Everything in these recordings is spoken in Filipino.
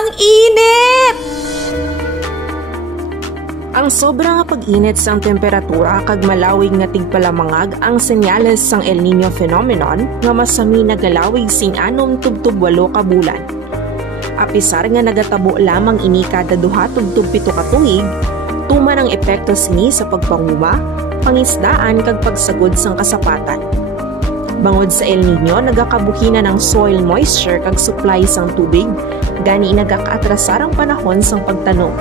Ang init! Ang sobra nga pag-init sang temperatura kag malawig nga tigpalamangag ang senyales sang El Nino phenomenon nga masami nagalawig sing 6 tubtub 8 ka bulan. Apisar nga nagatabo lamang ini kada 2 tubtub 7 ka tuig, tuman ang epekto sini sa pagpanguma, pangisdaan kag pagsagod sang kasapatan. Bangod sa El Nino, nagakabuhina ng soil moisture kag supply sang tubig, gani nagakaatrasar ang panahon sang pagtanom.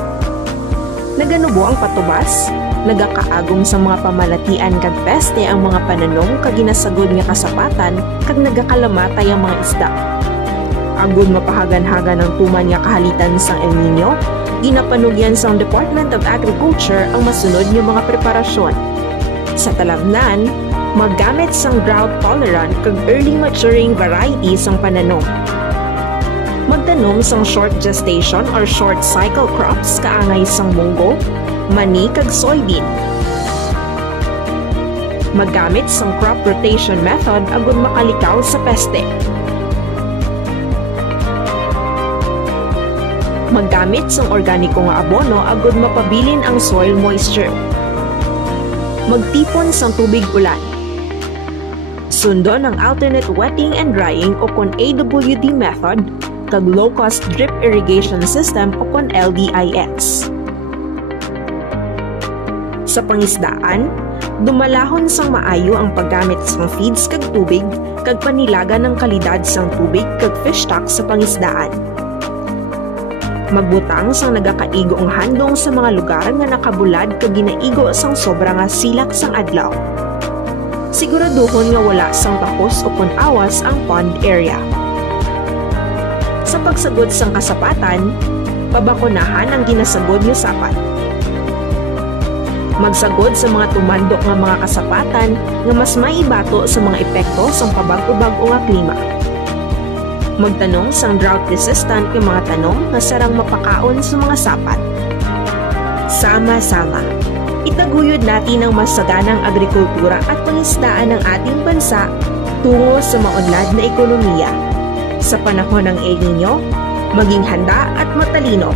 Naganubo ang patubas, nagakaagom sa mga pamalatian kag peste ang mga pananom kag ginasagod nga kasapatan kag nagakalamatay ang mga isda. Agud mapahagan-hagan ang tuman nga kahalitan sang El Nino, ginapanugyan sang Department of Agriculture ang masunod nga mga preparasyon. Sa talabnan, maggamit sang drought-tolerant kag early maturing varieties sang pananom. Magtanom sang short gestation or short cycle crops kaangay sang munggo, mani kag soybean. Maggamit sang crop rotation method agud makalikaw sa peste. Maggamit sang organiko nga abono agud mapabilin ang soil moisture. Magtipon sang tubig ulan. Sundon ang alternate wetting and drying o kon AWD method kag low-cost drip irrigation system o kon LDIS. Sa pangisdaan, dumalahon sang maayo ang paggamit sang feeds kag tubig kag panilaga ng kalidad sang tubig kag fish stock sa pangisdaan. Magbutang sang nagakaigo ang handong sa mga lugar nga nakabulad kag ginaigo sang sobra nga silak sang adlaw. Siguraduhon nga wala sang takos o kon awas ang pond area. Sa pagsagod sang kasapatan, pabakunahan ang ginasagod nga sapat. Magsagod sa mga tumandok nga mga kasapatan nga mas maibato sa mga epekto sang pabag-o-bag-o nga klima. Magtanong sang drought-resistant nga mga tanom nga sarang mapakaon sa mga sapat. Sama-sama, itaguyod natin ang masaganang agrikultura at pangisdaan ng ating bansa tungo sa maunlad na ekonomiya. Sa panahon ng El Nino, maging handa at matalino